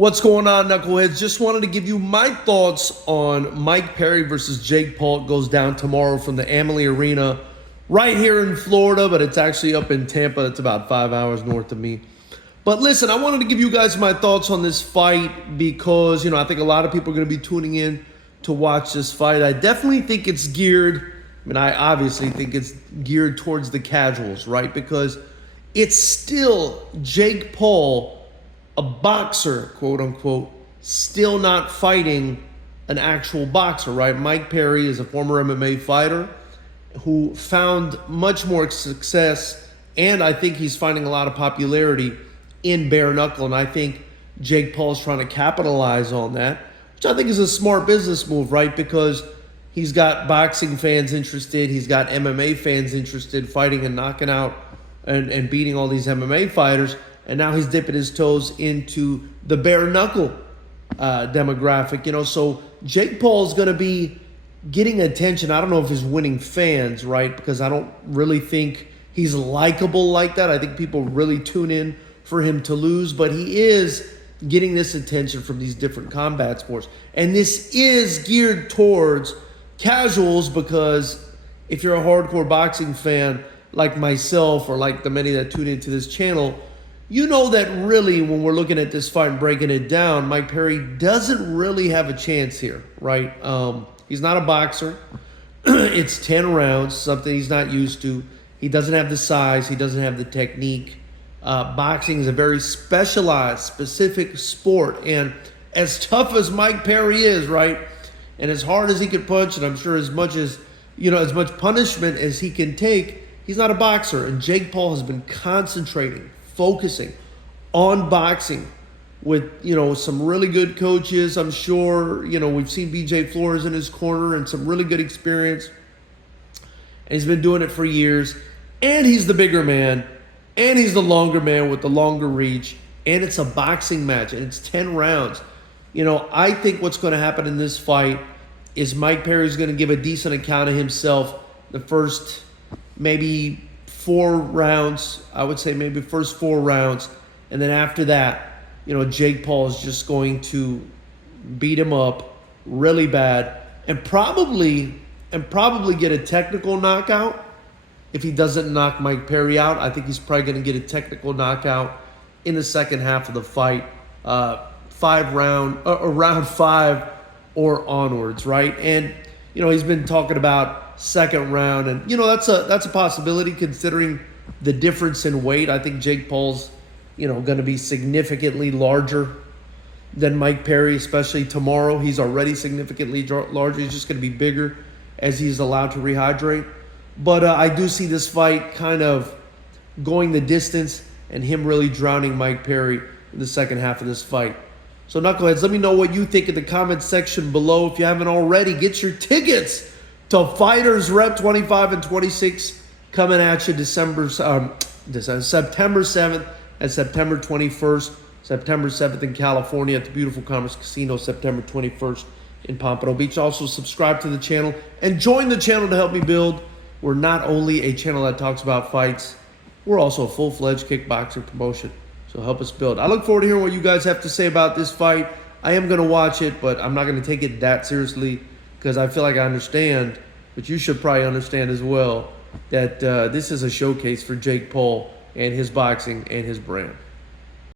What's going on, knuckleheads? Just wanted to give you my thoughts on Mike Perry versus Jake Paul. It goes down tomorrow from the Amalie Arena right here in Florida, but it's actually up in Tampa. It's about 5 hours north of me. But listen, I wanted to give you guys my thoughts on this fight because, I think a lot of people are going to be tuning in to watch this fight. I definitely think it's geared, I obviously think it's geared towards the casuals, right? Because it's still Jake Paul, a boxer, quote unquote, still not fighting an actual boxer, right? Mike Perry is a former MMA fighter who found much more success, and I think he's finding a lot of popularity in bare knuckle, and I think Jake Paul is trying to capitalize on that, which I think is a smart business move, right? Because he's got boxing fans interested, he's got MMA fans interested, fighting and knocking out and beating all these MMA fighters. And now he's dipping his toes into the bare knuckle demographic, So Jake Paul is going to be getting attention. I don't know if he's winning fans, right? Because I don't really think he's likable like that. I think people really tune in for him to lose. But he is getting this attention from these different combat sports. And this is geared towards casuals because if you're a hardcore boxing fan like myself or like the many that tune into this channel, you know that really when we're looking at this fight and breaking it down, Mike Perry doesn't really have a chance here, right? He's not a boxer. It's 10 rounds, something he's not used to. He doesn't have the size. He doesn't have the technique. Boxing is a very specialized, specific sport. And as tough as Mike Perry is, right, and as hard as he can punch, and I'm sure as much punishment as he can take, he's not a boxer. And Jake Paul has been concentrating, focusing on boxing with, some really good coaches. I'm sure, we've seen BJ Flores in his corner and some really good experience. And he's been doing it for years. And he's the bigger man. And he's the longer man with the longer reach. And it's a boxing match. And it's 10 rounds. I think what's going to happen in this fight is Mike Perry's going to give a decent account of himself the first maybe 4 rounds. I would say maybe first 4 rounds. And then after that, Jake Paul is just going to beat him up really bad and probably get a technical knockout. If he doesn't knock Mike Perry out, I think he's probably going to get a technical knockout in the second half of the fight. Round 5 or onwards, right? And, he's been talking about second round, and that's a possibility considering the difference in weight. I think Jake Paul's going to be significantly larger than Mike Perry, especially tomorrow. He's already significantly larger. He's just going to be bigger as he's allowed to rehydrate. But I do see this fight kind of going the distance and him really drowning Mike Perry in the second half of this fight. So knuckleheads, let me know what you think in the comment section below. If you haven't already, get your tickets to Fighters Rep 25 and 26 coming at you September 7th and September 21st. September 7th in California at the beautiful Commerce Casino, September 21st in Pompano Beach. Also subscribe to the channel and join the channel to help me build. We're not only a channel that talks about fights, we're also a full-fledged kickboxing promotion. So help us build. I look forward to hearing what you guys have to say about this fight. I am going to watch it, but I'm not going to take it that seriously because I feel like I understand, but you should probably understand as well, that this is a showcase for Jake Paul and his boxing and his brand.